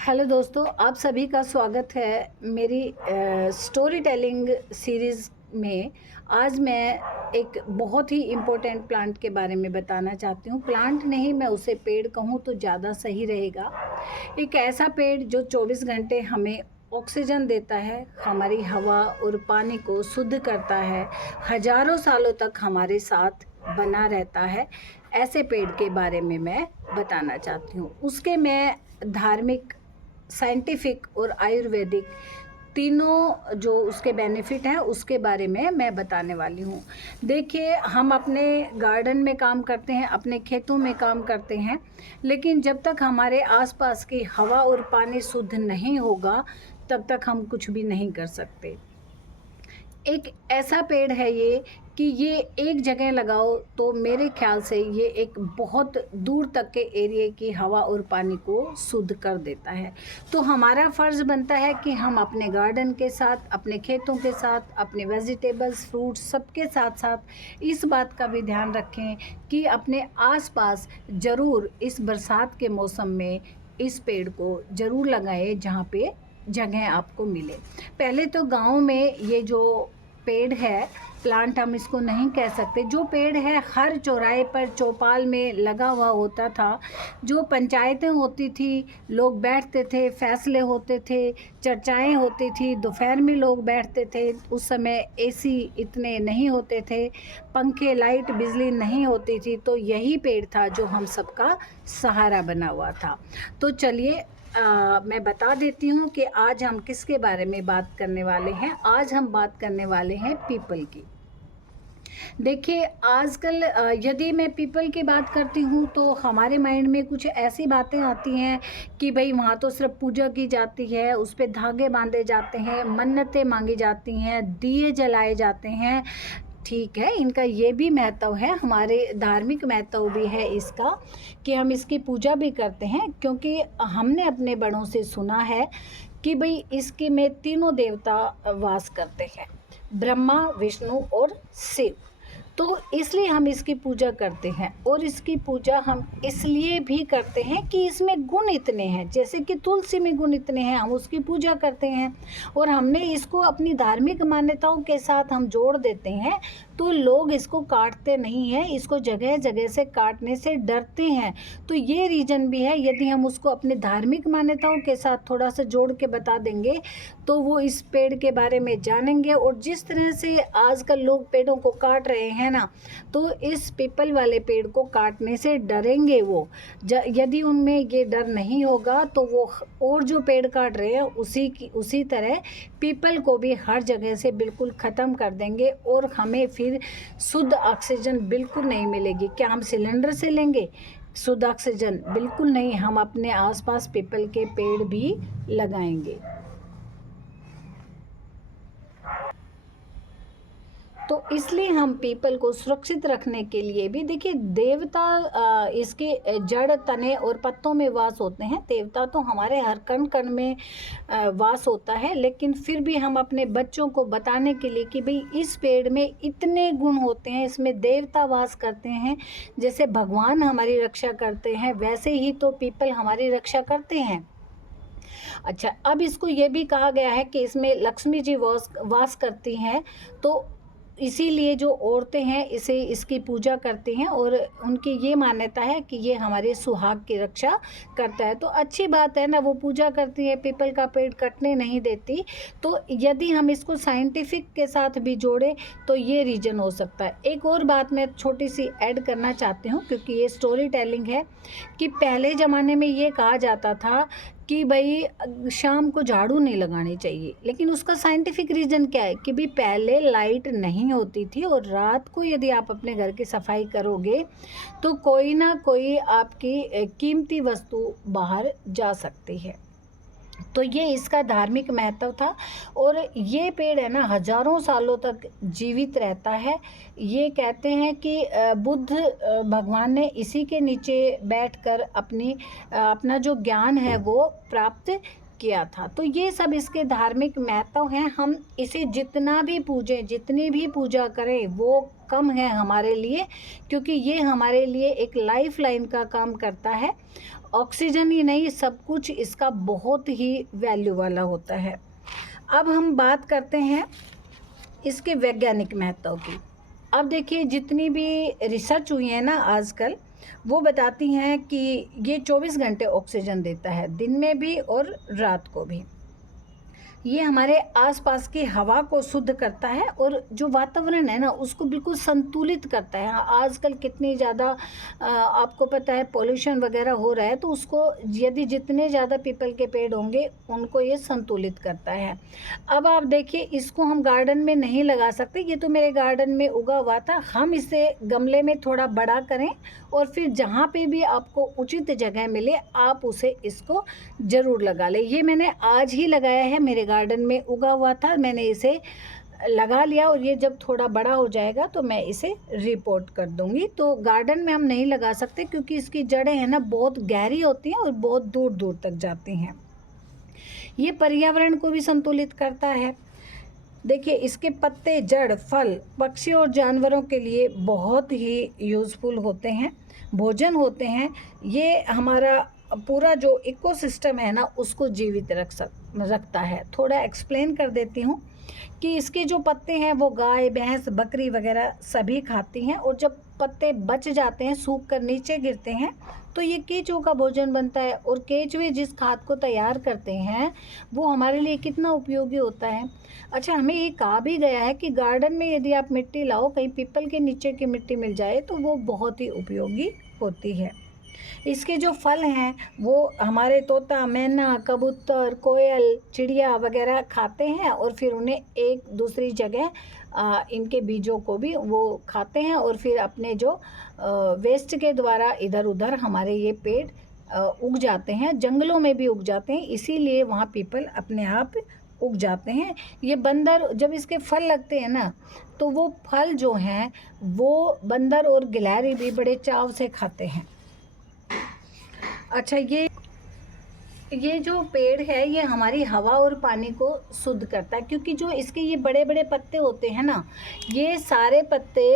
Hello दोस्तों, आप सभी का स्वागत है मेरी स्टोरी टेलिंग सीरीज़ में। आज मैं एक बहुत ही इम्पोर्टेंट प्लांट के बारे में बताना चाहती हूँ। प्लांट नहीं, मैं उसे पेड़ कहूँ तो ज़्यादा सही रहेगा। एक ऐसा पेड़ जो 24 घंटे हमें ऑक्सीजन देता है, हमारी हवा और पानी को शुद्ध करता है, हजारों सालों तक हमारे साथ बना रहता है। ऐसे पेड़ के बारे में मैं बताना चाहती हूँ। उसके मैं धार्मिक, साइंटिफिक और आयुर्वेदिक तीनों जो उसके बेनिफिट हैं उसके बारे में मैं बताने वाली हूँ। देखिए, हम अपने गार्डन में काम करते हैं, अपने खेतों में काम करते हैं, लेकिन जब तक हमारे आसपास की हवा और पानी शुद्ध नहीं होगा तब तक हम कुछ भी नहीं कर सकते। एक ऐसा पेड़ है ये कि ये एक जगह लगाओ तो मेरे ख्याल से ये एक बहुत दूर तक के एरिया की हवा और पानी को शुद्ध कर देता है। तो हमारा फ़र्ज़ बनता है कि हम अपने गार्डन के साथ, अपने खेतों के साथ, अपने वेजिटेबल्स, फ्रूट्स सबके साथ साथ इस बात का भी ध्यान रखें कि अपने आसपास ज़रूर इस बरसात के मौसम में इस पेड़ को ज़रूर लगाएं जहाँ पे जगह आपको मिले। पहले तो गांव में ये जो पेड़ है, प्लांट हम इसको नहीं कह सकते, जो पेड़ है हर चौराहे पर चौपाल में लगा हुआ होता था। जो पंचायतें होती थी, लोग बैठते थे, फैसले होते थे, चर्चाएं होती थी, दोपहर में लोग बैठते थे। उस समय एसी इतने नहीं होते थे, पंखे, लाइट, बिजली नहीं होती थी, तो यही पेड़ था जो हम सबका सहारा बना हुआ था। तो चलिए, मैं बता देती हूँ कि आज हम किसके बारे में बात करने वाले हैं। आज हम बात करने वाले हैं पीपल की। देखिए, आजकल यदि मैं पीपल की बात करती हूँ तो हमारे माइंड में कुछ ऐसी बातें आती हैं कि भाई वहाँ तो सिर्फ पूजा की जाती है, उस पे धागे बांधे जाते हैं, मन्नतें मांगी जाती हैं, दिए जलाए जाते हैं। ठीक है, इनका ये भी महत्व है, हमारे धार्मिक महत्व भी है इसका कि हम इसकी पूजा भी करते हैं, क्योंकि हमने अपने बड़ों से सुना है कि भाई इसके में तीनों देवता वास करते हैं, ब्रह्मा, विष्णु और शिव। तो इसलिए हम इसकी पूजा करते हैं, और इसकी पूजा हम इसलिए भी करते हैं कि इसमें गुण इतने हैं। जैसे कि तुलसी में गुण इतने हैं, हम उसकी पूजा करते हैं, और हमने इसको अपनी धार्मिक मान्यताओं के साथ हम जोड़ देते हैं। तो लोग इसको काटते नहीं हैं, इसको जगह जगह से काटने से डरते हैं। तो ये रीज़न भी है। यदि हम उसको अपनी धार्मिक मान्यताओं के साथ थोड़ा सा जोड़ के बता देंगे तो वो इस पेड़ के बारे में जानेंगे। और जिस तरह से आजकल लोग पेड़ों को काट रहे हैं ना, तो इस पीपल वाले पेड़ को काटने से डरेंगे वो। यदि उनमें ये डर नहीं होगा तो वो और जो पेड़ काट रहे हैं उसी तरह पीपल को भी हर जगह से बिल्कुल ख़त्म कर देंगे, और हमें फिर शुद्ध ऑक्सीजन बिल्कुल नहीं मिलेगी। क्या हम सिलेंडर से लेंगे शुद्ध ऑक्सीजन? बिल्कुल नहीं। हम अपने आसपास पीपल के पेड़ भी लगाएंगे। तो इसलिए हम पीपल को सुरक्षित रखने के लिए भी, देखिए, देवता इसके जड़, तने और पत्तों में वास होते हैं। देवता तो हमारे हर कण कण में वास होता है, लेकिन फिर भी हम अपने बच्चों को बताने के लिए कि भाई इस पेड़ में इतने गुण होते हैं, इसमें देवता वास करते हैं। जैसे भगवान हमारी रक्षा करते हैं, वैसे ही तो पीपल हमारी रक्षा करते हैं। अच्छा, अब इसको ये भी कहा गया है कि इसमें लक्ष्मी जी वास करती हैं, तो इसीलिए जो औरतें हैं इसकी पूजा करती हैं, और उनकी ये मान्यता है कि ये हमारे सुहाग की रक्षा करता है। तो अच्छी बात है ना, वो पूजा करती है, पीपल का पेड़ कटने नहीं देती। तो यदि हम इसको साइंटिफिक के साथ भी जोड़ें तो ये रीज़न हो सकता है। एक और बात मैं छोटी सी ऐड करना चाहती हूँ, क्योंकि ये स्टोरी टेलिंग है, कि पहले ज़माने में ये कहा जाता था कि भाई शाम को झाड़ू नहीं लगानी चाहिए, लेकिन उसका साइंटिफिक रीज़न क्या है कि भाई पहले लाइट नहीं होती थी, और रात को यदि आप अपने घर की सफाई करोगे तो कोई ना कोई आपकी कीमती वस्तु बाहर जा सकती है। तो ये इसका धार्मिक महत्व था, और ये पेड़ है ना हजारों सालों तक जीवित रहता है। ये कहते हैं कि बुद्ध भगवान ने इसी के नीचे बैठकर अपना जो ज्ञान है वो प्राप्त किया था। तो ये सब इसके धार्मिक महत्व हैं। हम इसे जितना भी पूजें, जितनी भी पूजा करें वो कम है हमारे लिए, क्योंकि ये हमारे लिए एक लाइफ लाइन का काम करता है। ऑक्सीजन ही नहीं, सब कुछ इसका बहुत ही वैल्यू वाला होता है। अब हम बात करते हैं इसके वैज्ञानिक महत्व की। अब देखिए, जितनी भी रिसर्च हुई है ना आजकल, वो बताती हैं कि ये 24 घंटे ऑक्सीजन देता है, दिन में भी और रात को भी। ये हमारे आसपास की हवा को शुद्ध करता है और जो वातावरण है ना उसको बिल्कुल संतुलित करता है। आजकल कितनी ज़्यादा आपको पता है पोल्यूशन वगैरह हो रहा है, तो उसको यदि जितने ज़्यादा पीपल के पेड़ होंगे उनको ये संतुलित करता है। अब आप देखिए, इसको हम गार्डन में नहीं लगा सकते, ये तो मेरे गार्डन में उगा हुआ था। हम इसे गमले में थोड़ा बड़ा करें और फिर जहाँ पे भी आपको उचित जगह मिले आप उसे इसको ज़रूर लगा लें। ये मैंने आज ही लगाया है, मेरे गार्डन में उगा हुआ था, मैंने इसे लगा लिया और ये जब थोड़ा बड़ा हो जाएगा तो मैं इसे रिपोर्ट कर दूंगी। तो गार्डन में हम नहीं लगा सकते क्योंकि इसकी जड़ें हैं ना बहुत गहरी होती हैं और बहुत दूर दूर तक जाती हैं। ये पर्यावरण को भी संतुलित करता है। देखिए, इसके पत्ते, जड़, फल पक्षियों और जानवरों के लिए बहुत ही यूज़फुल होते हैं, भोजन होते हैं। ये हमारा पूरा जो इकोसिस्टम है ना उसको जीवित रखता है। थोड़ा एक्सप्लेन कर देती हूँ कि इसके जो पत्ते हैं वो गाय, भैंस, बकरी वगैरह सभी खाती हैं और जब पत्ते बच जाते हैं, सूख कर नीचे गिरते हैं, तो ये केंचुओं का भोजन बनता है। और केंचुए जिस खाद को तैयार करते हैं वो हमारे लिए कितना उपयोगी होता है। अच्छा, हमें ये कहा भी गया है कि गार्डन में यदि आप मिट्टी लाओ, कहीं पीपल के नीचे की मिट्टी मिल जाए तो वो बहुत ही उपयोगी होती है। इसके जो फल हैं वो हमारे तोता, मैना, कबूतर, कोयल, चिड़िया वगैरह खाते हैं और फिर उन्हें एक दूसरी जगह इनके बीजों को भी वो खाते हैं और फिर अपने जो वेस्ट के द्वारा इधर उधर हमारे ये पेड़ उग जाते हैं, जंगलों में भी उग जाते हैं, इसीलिए वहाँ पीपल अपने आप उग जाते हैं। ये बंदर जब इसके फल लगते हैं ना तो वो फल जो हैं वो बंदर और गिलहरी भी बड़े चाव से खाते हैं। अच्छा, ये जो पेड़ है ये हमारी हवा और पानी को शुद्ध करता है, क्योंकि जो इसके ये बड़े बड़े पत्ते होते हैं ना, ये सारे पत्ते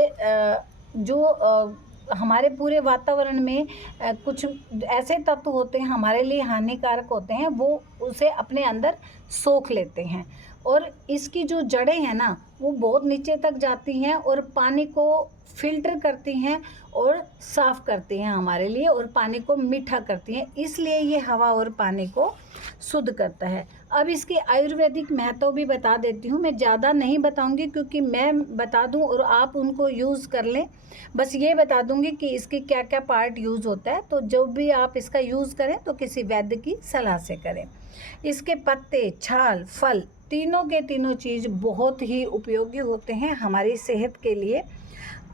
हमारे पूरे वातावरण में कुछ ऐसे तत्व होते हैं हमारे लिए हानिकारक होते हैं, वो उसे अपने अंदर सोख लेते हैं। और इसकी जो जड़ें हैं ना वो बहुत नीचे तक जाती हैं और पानी को फिल्टर करती हैं और साफ़ करती हैं हमारे लिए, और पानी को मीठा करती हैं, इसलिए ये हवा और पानी को शुद्ध करता है। अब इसके आयुर्वेदिक महत्व भी बता देती हूँ। मैं ज़्यादा नहीं बताऊँगी क्योंकि मैं बता दूँ और आप उनको यूज़ कर लें, बस ये बता दूँगी कि इसके क्या क्या पार्ट यूज़ होता है। तो जब भी आप इसका यूज़ करें तो किसी वैद्य की सलाह से करें। इसके पत्ते, छाल, फल तीनों के तीनों चीज़ बहुत ही उपयोगी होते हैं हमारी सेहत के लिए।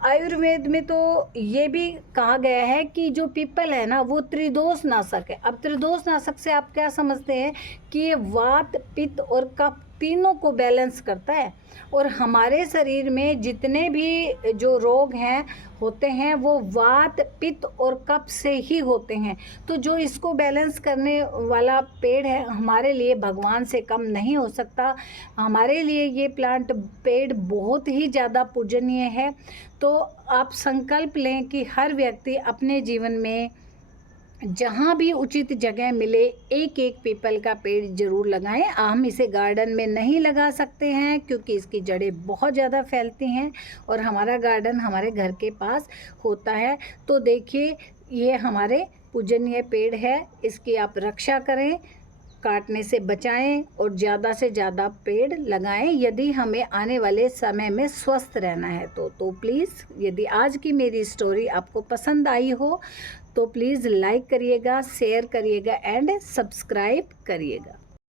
आयुर्वेद में तो ये भी कहा गया है कि जो पीपल है ना वो त्रिदोष नाशक है। अब त्रिदोष नाशक से आप क्या समझते हैं कि ये वात, पित्त और कफ तीनों को बैलेंस करता है, और हमारे शरीर में जितने भी जो रोग हैं होते हैं वो वात, पित्त और कफ से ही होते हैं। तो जो इसको बैलेंस करने वाला पेड़ है हमारे लिए भगवान से कम नहीं हो सकता। हमारे लिए ये पेड़ बहुत ही ज़्यादा पूजनीय है। तो आप संकल्प लें कि हर व्यक्ति अपने जीवन में जहाँ भी उचित जगह मिले एक एक पीपल का पेड़ ज़रूर लगाएं। हम इसे गार्डन में नहीं लगा सकते हैं क्योंकि इसकी जड़ें बहुत ज़्यादा फैलती हैं और हमारा गार्डन हमारे घर के पास होता है। तो देखिए, ये हमारे पूजनीय पेड़ है, इसकी आप रक्षा करें, काटने से बचाएं और ज़्यादा से ज़्यादा पेड़ लगाएं यदि हमें आने वाले समय में स्वस्थ रहना है। तो प्लीज़, यदि आज की मेरी स्टोरी आपको पसंद आई हो तो प्लीज़ लाइक करिएगा, शेयर करिएगा एंड सब्सक्राइब करिएगा।